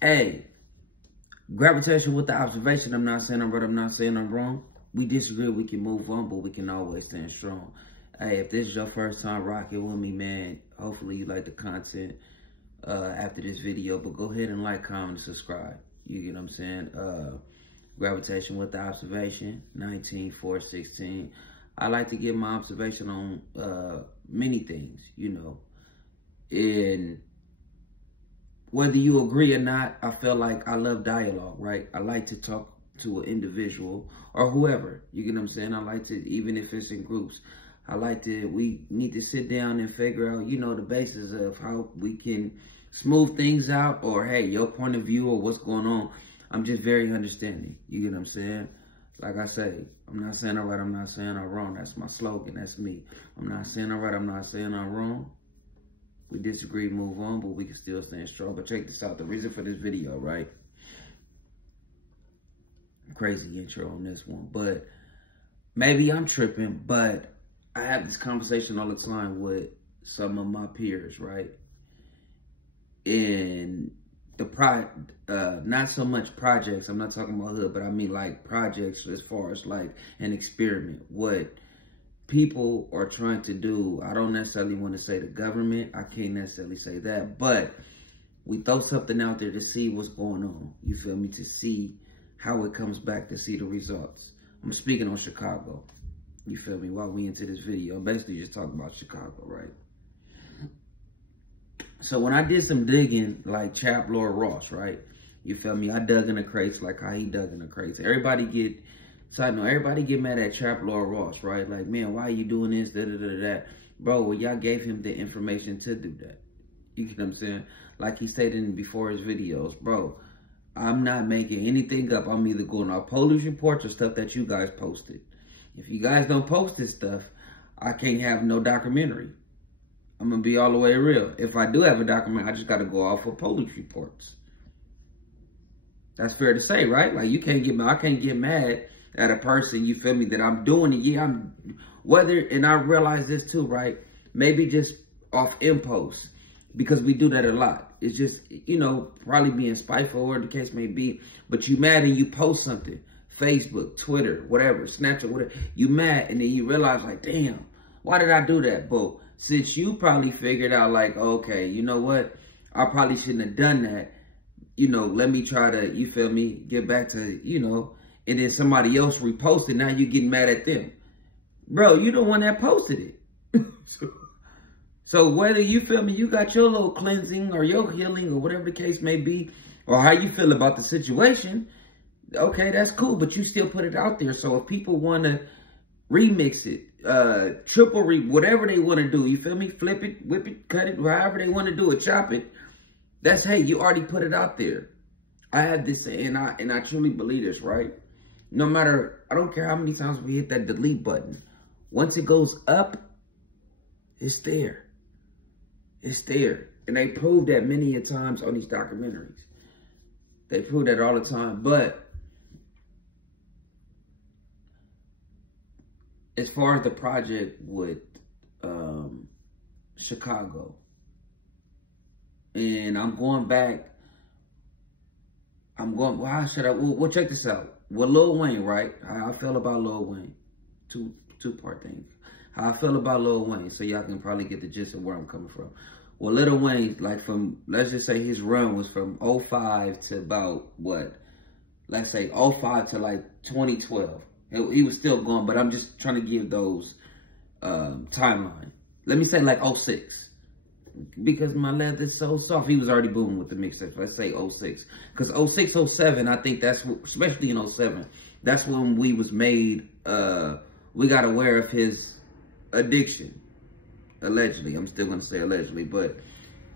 Hey, gravitation with the observation. I'm not saying I'm right. I'm not saying I'm wrong. We disagree. We can move on, but we can always stand strong. Hey, if this is your first time rocking with me, man, hopefully you like the content after this video. But go ahead and like, comment, and subscribe. You get what I'm saying? Gravitation with the observation, 19-4-16. I like to give my observation on many things, you know. And whether you agree or not, I feel like I love dialogue, right? I like to talk to an individual or whoever. You get what I'm saying? I like to, even if it's in groups, we need to sit down and figure out, you know, the basis of how we can smooth things out, or, hey, your point of view or what's going on. I'm just very understanding. You get what I'm saying? Like I say, I'm not saying I'm right, I'm not saying I'm wrong. That's my slogan, that's me. I'm not saying I'm right, I'm not saying I'm wrong. We disagree, move on, but we can still stand strong. But check this out, the reason for this video, right? Crazy intro on this one, but maybe I'm tripping, but I have this conversation all the time with some of my peers, right? And not so much projects, I'm not talking about hood, but I mean like projects as far as like an experiment. What people are trying to do, I don't necessarily want to say the government, I can't necessarily say that, but we throw something out there to see what's going on, you feel me, to see how it comes back, to see the results. I'm speaking on Chicago, you feel me, while we into this video. I'm basically just talking about Chicago, right? So when I did some digging, like Chap Lord Ross, right? You feel me? I dug in the crates like how he dug in the crates. Everybody get mad at Chap Lord Ross, right? Like, man, why are you doing this, da-da-da-da? Bro, well, y'all gave him the information to do that. You get what I'm saying? Like he said in before his videos, bro, I'm not making anything up. I'm either going off police reports or stuff that you guys posted. If you guys don't post this stuff, I can't have no documentary. I'm going to be all the way real. If I do have a document, I just got to go off of police reports. That's fair to say, right? Like, you can't get mad. I can't get mad at a person, you feel me, that I'm doing it. Yeah, and I realize this too, right? Maybe just off impulse, because we do that a lot. It's just, you know, probably being spiteful, or the case may be, but you mad and you post something, Facebook, Twitter, whatever, Snapchat, whatever. You mad, and then you realize, like, damn, why did I do that? But since you probably figured out, like, okay, you know what? I probably shouldn't have done that. You know, let me try to, you feel me, get back to, you know, and then somebody else reposted. Now you getting mad at them. Bro, you the one that posted it. So whether, you feel me, you got your little cleansing or your healing or whatever the case may be, or how you feel about the situation, okay, that's cool, but you still put it out there. So if people want to remix it, whatever they want to do, you feel me? Flip it, whip it, cut it, however they want to do it, chop it. That's, hey, you already put it out there. I have this, and I truly believe this, right? No matter, I don't care how many times we hit that delete button. Once it goes up, it's there. It's there. And they prove that many a times on these documentaries. They prove that all the time. But as far as the project with Chicago, and I'm going back, well, how should I, well, check this out. With Lil Wayne, right? How I feel about Lil Wayne. Two-part thing. How I feel about Lil Wayne, so y'all can probably get the gist of where I'm coming from. Well, Lil Wayne, like from, let's just say his run was from 05 to about, what? Let's say 05 to like 2012. He was still going, but I'm just trying to give those timeline. Let me say like 06. Because my leather is so soft. He was already booming with the mixtape. Let's say 06. Because 06, 07, I think that's, especially in 07, that's when we was made, we got aware of his addiction. Allegedly. I'm still going to say allegedly. But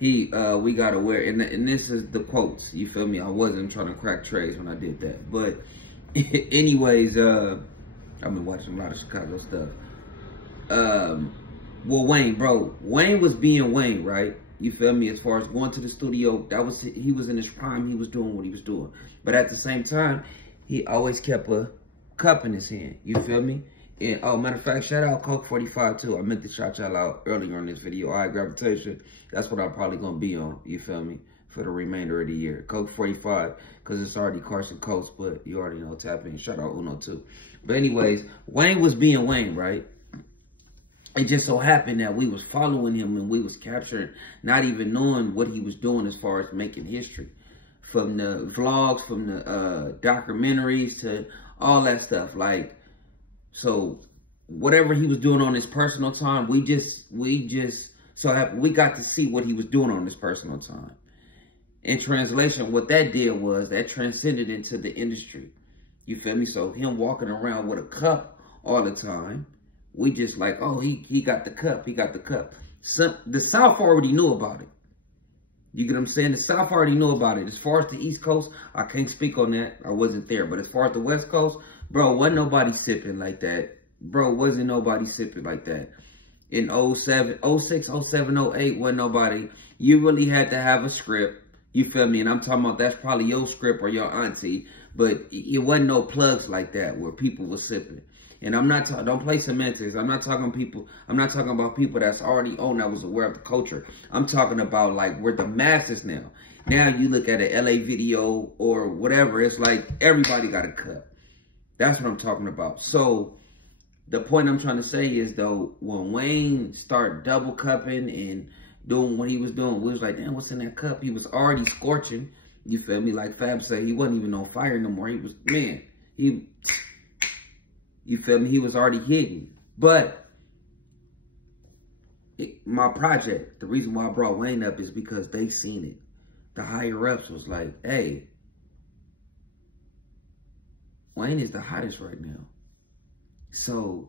we got aware. And this is the quotes. You feel me? I wasn't trying to crack trays when I did that. But anyways, I've been watching a lot of Chicago stuff. Well, Wayne, bro, Wayne was being Wayne, right? You feel me? As far as going to the studio, he was in his prime. He was doing what he was doing. But at the same time, he always kept a cup in his hand. You feel me? And, oh, matter of fact, shout out Coke 45 too. I meant to shout y'all out earlier on this video. All right, Gravitation. That's what I'm probably going to be on. You feel me? for the remainder of the year. Coke 45, because it's already Carson Coates, but you already know, tap in. Shout out Uno too. But anyways, Wayne was being Wayne, right? It just so happened that we was following him and we was capturing, not even knowing what he was doing as far as making history. From the vlogs, from the documentaries to all that stuff. Like, so whatever he was doing on his personal time, we got to see what he was doing on his personal time. In translation, what that did was that transcended into the industry. You feel me? So him walking around with a cup all the time, we just like, oh, he got the cup. He got the cup. So, the South already knew about it. You get what I'm saying? The South already knew about it. As far as the East Coast, I can't speak on that. I wasn't there. But as far as the West Coast, bro, wasn't nobody sipping like that. Bro, wasn't nobody sipping like that. In 07, 06, 07, 08, wasn't nobody. You really had to have a script. You feel me? And I'm talking about that's probably your script or your auntie. But it wasn't no plugs like that where people were sipping. And I'm not talking, don't play semantics. I'm not talking about people that's already on, that was aware of the culture. I'm talking about like we're the masses now. Now you look at an LA video or whatever, it's like everybody got a cup. That's what I'm talking about. So the point I'm trying to say is though, when Wayne started double cupping and doing what he was doing, we was like, damn, what's in that cup? He was already scorching. You feel me? Like Fab said, he wasn't even on fire no more. He was, man, you feel me? He was already hidden. But my project, the reason why I brought Wayne up is because they seen it. The higher ups was like, hey, Wayne is the hottest right now. So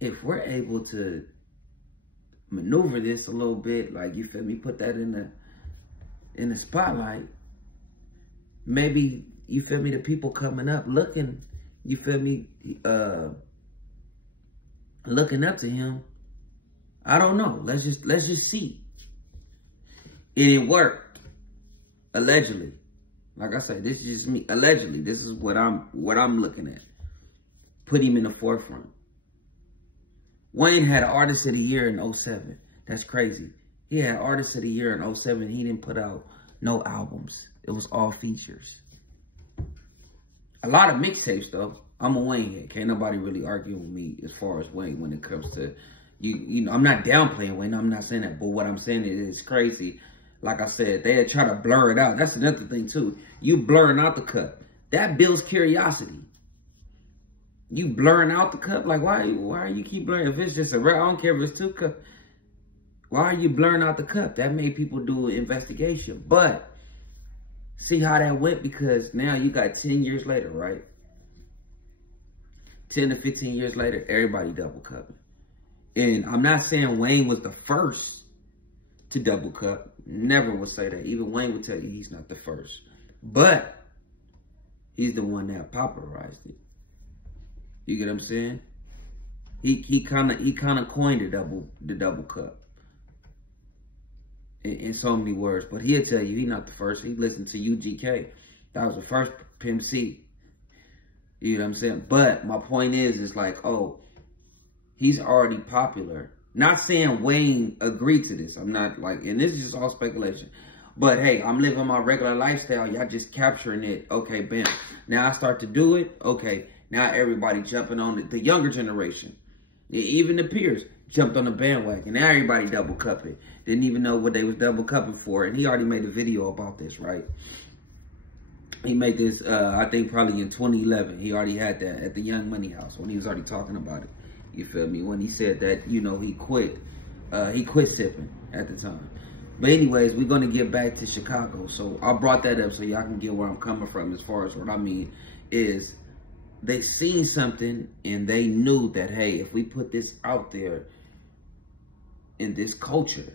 if we're able to maneuver this a little bit, like, you feel me, put that in the spotlight, maybe, you feel me, the people coming up looking, you feel me, looking up to him. I don't know. Let's just see. It worked. Allegedly. Like I said, this is just me. Allegedly. This is what I'm looking at. Put him in the forefront. Wayne had Artist of the Year in 07. That's crazy. He had Artist of the Year in 07. He didn't put out no albums. It was all features. A lot of mixtapes, though. I'm a Wayne head. Can't nobody really argue with me as far as Wayne when it comes to, you know, I'm not downplaying Wayne. I'm not saying that. But what I'm saying is it's crazy. Like I said, they try to blur it out. That's another thing, too. You blurring out the cup. That builds curiosity. You blurring out the cup? Like, why you keep blurring? If it's just a rare, I don't care if it's 2 cups. Why are you blurring out the cup? That made people do an investigation. But see how that went, because now you got 10 years later, right? 10 to 15 years later, everybody double cupping. And I'm not saying Wayne was the first to double cup. Never would say that. Even Wayne would tell you he's not the first. But he's the one that popularized it. You get what I'm saying? He kind of coined the double cup. In so many words, but he'll tell you he's not the first. He listened to UGK. That was the first Pimp C. You know what I'm saying? But my point is like, oh, he's already popular. Not saying Wayne agreed to this. I'm not like, and this is just all speculation. But hey, I'm living my regular lifestyle. Y'all just capturing it. Okay, bam. Now I start to do it. Okay, now everybody jumping on it. The younger generation, even the peers, jumped on the bandwagon. Now everybody double cupping. Didn't even know what they was double cupping for. And he already made a video about this, right? He made this, I think probably in 2011. He already had that at the Young Money House when he was already talking about it. You feel me? When he said that, you know, he quit sipping at the time. But anyways, we're going to get back to Chicago. So I brought that up so y'all can get where I'm coming from as far as what I mean is they seen something and they knew that, hey, if we put this out there in this culture,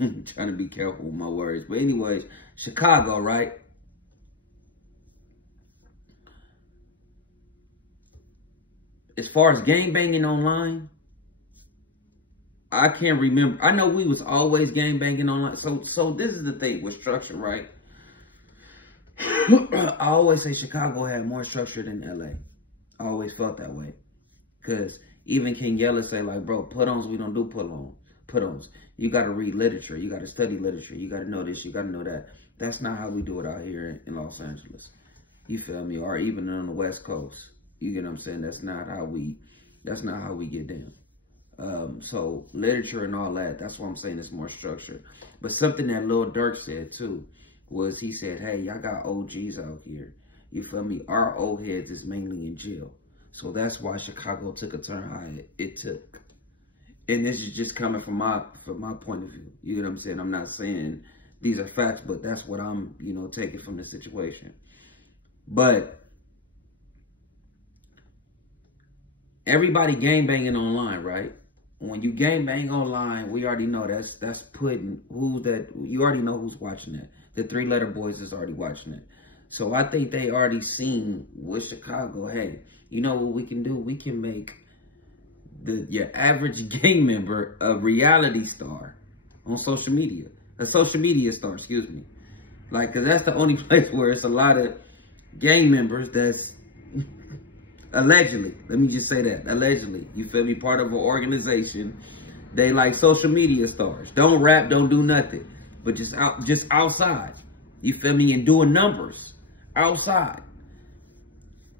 I'm trying to be careful with my words. But anyways, Chicago, right? As far as gangbanging online, I can't remember. I know we was always gangbanging online. So this is the thing with structure, right? I always say Chicago had more structure than LA. I always felt that way. Because even King Yella say, like, bro, put-ons, we don't do put-ons. You got to read literature. You got to study literature. You got to know this. You got to know that. That's not how we do it out here in Los Angeles. You feel me? Or even on the West Coast. You get what I'm saying? That's not how we get down. So literature and all that, that's why I'm saying it's more structured. But something that Lil Durk said too was, he said, hey, y'all got OGs out here. You feel me? Our old heads is mainly in jail. So that's why Chicago took a turn how it took. And this is just coming from my point of view. You know what I'm saying? I'm not saying these are facts, but that's what I'm, you know, taking from the situation. But everybody gangbanging online, right? When you gangbang online, we already know that's putting you already know who's watching it. The Three Letter Boys is already watching it. So I think they already seen with Chicago, hey, you know what we can do? We can make your average gang member a reality star on social media. A social media star, excuse me. Like, because that's the only place where it's a lot of gang members that's allegedly, let me just say that, allegedly, you feel me, part of an organization. They like social media stars. Don't rap, don't do nothing, but just outside. You feel me? And doing numbers outside.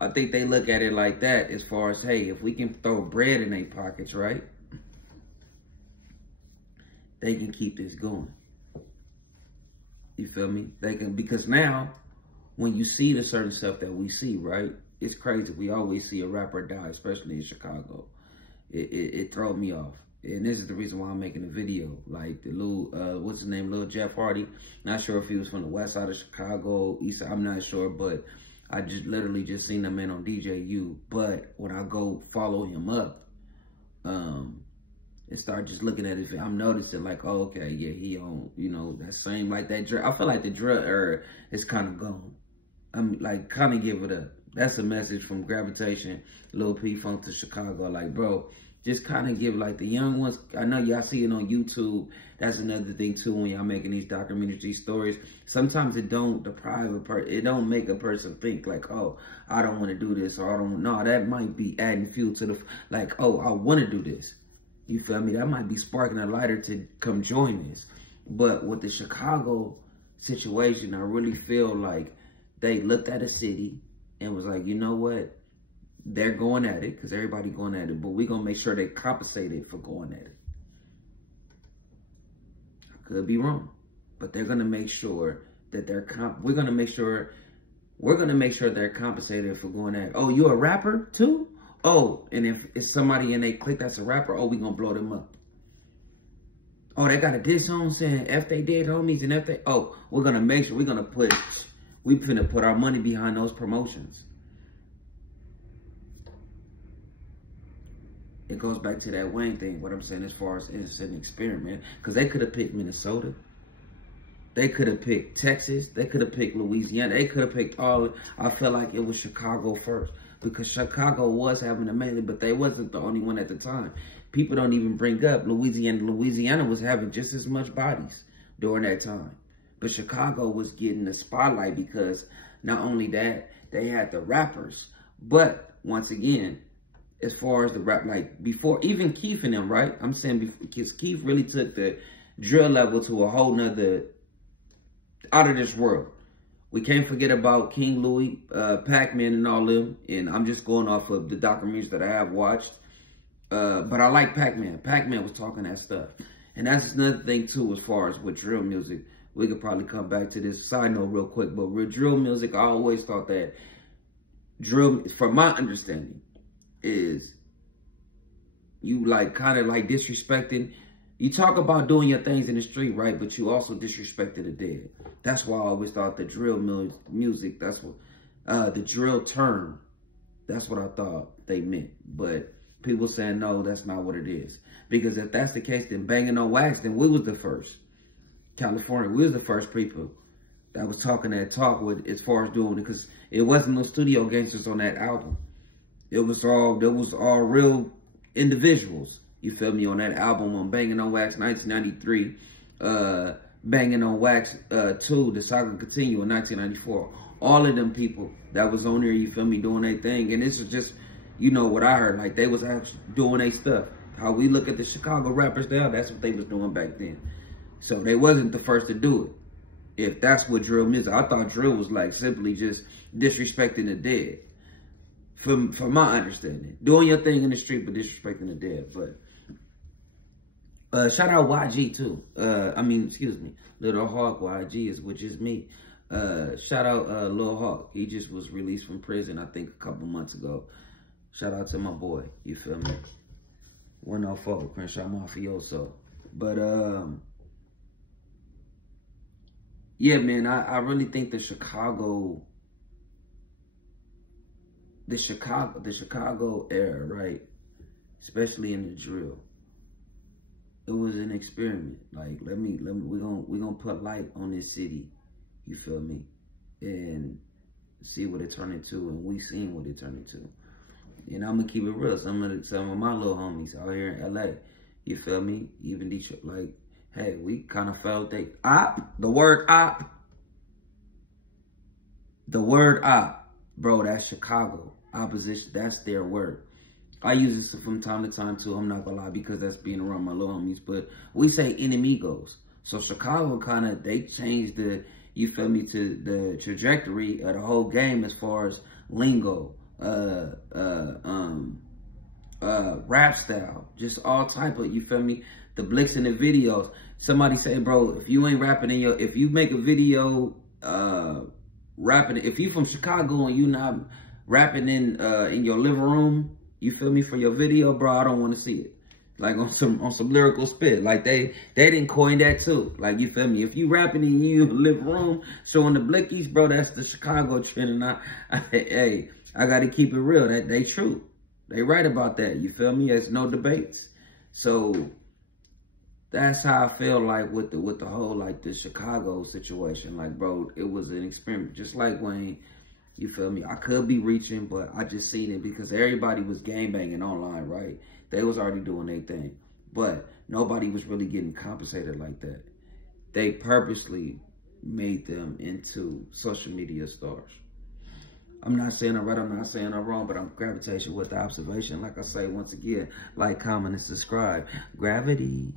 I think they look at it like that, as far as, hey, if we can throw bread in their pockets, right? They can keep this going. You feel me? They can, because now, when you see the certain stuff that we see, right? It's crazy. We always see a rapper die, especially in Chicago. It throws me off. And this is the reason why I'm making a video. Like the what's his name? Lil Jeff Hardy. Not sure if he was from the west side of Chicago, east side, I'm not sure, but I just literally just seen the man on DJU. But when I go follow him up, and start just looking at it, I'm noticing like, oh, okay, yeah, he on, you know, that same, like that drill. I feel like the drill era is kind of gone. I'm like, kind of give it up. That's a message from Gravitation, Lil P Funk to Chicago. Like, bro, just kind of give like the young ones. I know y'all see it on YouTube. That's another thing too, when y'all making these documentary stories. Sometimes it don't deprive a person. It don't make a person think like, oh, I don't want to do this, or I don't. No, that might be adding fuel to the, like, oh, I want to do this. You feel me? That might be sparking a lighter to come join this. But with the Chicago situation, I really feel like they looked at a city and was like, you know what? They're going at it, because everybody going at it, but we're going to make sure they compensated for going at it. I could be wrong, but they're going to make sure that we're going to make sure they're compensated for going at it. Oh, you a rapper too? Oh, and if it's somebody in they clique that's a rapper, oh, we going to blow them up. Oh, they got a diss song saying F they dead homies, and F they, oh, we're going to make sure, we're going to put our money behind those promotions. It goes back to that Wayne thing, what I'm saying, as far as it's an experiment. Because they could have picked Minnesota. They could have picked Texas. They could have picked Louisiana. They could have picked all. I feel like it was Chicago first. Because Chicago was having a melee, but they wasn't the only one at the time. People don't even bring up Louisiana. Louisiana was having just as much bodies during that time. But Chicago was getting the spotlight because not only that, they had the rappers. But once again, as far as the rap, like before, even Keith and them, right? I'm saying because Keith really took the drill level to a whole nother, out of this world. We can't forget about King Louie, Pac-Man and all them. And I'm just going off of the documentaries that I have watched. But I like Pac-Man. Pac-Man was talking that stuff. And that's another thing too, as far as with drill music. We could probably come back to this side note real quick. But with drill music, I always thought that drill, from my understanding, is you like kind of like disrespecting. You talk about doing your things in the street, right? But you also disrespected the dead. That's why I always thought the drill music, that's what, the drill term, that's what I thought they meant. But people saying, no, that's not what it is. Because if that's the case, then Banging on Wax, then we was the first. California, we was the first people that was talking that talk with, as far as doing it. Because it wasn't no studio gangsters on that album. There was all real individuals. You feel me? On that album, on Banging on Wax 1993, Banging on Wax 2, The Saga Continue in 1994. All of them people that was on there, you feel me, doing their thing. And this was just, you know what I heard, like they was actually doing their stuff. How we look at the Chicago rappers now, that's what they was doing back then. So they wasn't the first to do it. If that's what drill music, I thought drill was like simply just disrespecting the dead. From my understanding, doing your thing in the street but disrespecting the dead. But shout out YG too. Excuse me, Little Hawk YG which is me. Shout out Lil Hawk. He just was released from prison, I think, a couple months ago. Shout out to my boy. You feel me? 104 Crenshaw Mafioso. But yeah, man, I really think the Chicago era, right? Especially in the drill, it was an experiment. Like, we're gonna put light on this city. You feel me? And see what it turned into, and we seen what it turned into. And I'm gonna keep it real. Some of my little homies out here in LA, you feel me? Even Detroit, like, hey, we kind of felt the word op. The word op, bro, that's Chicago. Opposition, that's their word. I use this from time to time too, I'm not gonna lie, because that's being around my little homies. But we say enemigos. So Chicago kind of, they changed the, you feel me, to the trajectory of the whole game as far as lingo, rap style, just all type of, you feel me, the blicks in the videos. Somebody say, bro, if you ain't rapping if you make a video rapping, if you from Chicago and you not rapping in your living room, you feel me, for your video, bro, I don't want to see it. Like on some lyrical spit. Like they didn't coin that too. Like, you feel me? If you rapping in your living room showing the blickies, bro, that's the Chicago trend. And hey, I gotta keep it real. That they true. They right about that. You feel me? There's no debates. So that's how I feel like with the whole, like, the Chicago situation. Like, bro, it was an experiment. Just like Wayne, you feel me? I could be reaching, but I just seen it because everybody was gangbanging online, right? They was already doing their thing. But nobody was really getting compensated like that. They purposely made them into social media stars. I'm not saying I'm right, I'm not saying I'm wrong, but I'm gravitating with the observation. Like I say, once again, like, comment, and subscribe. Gravity.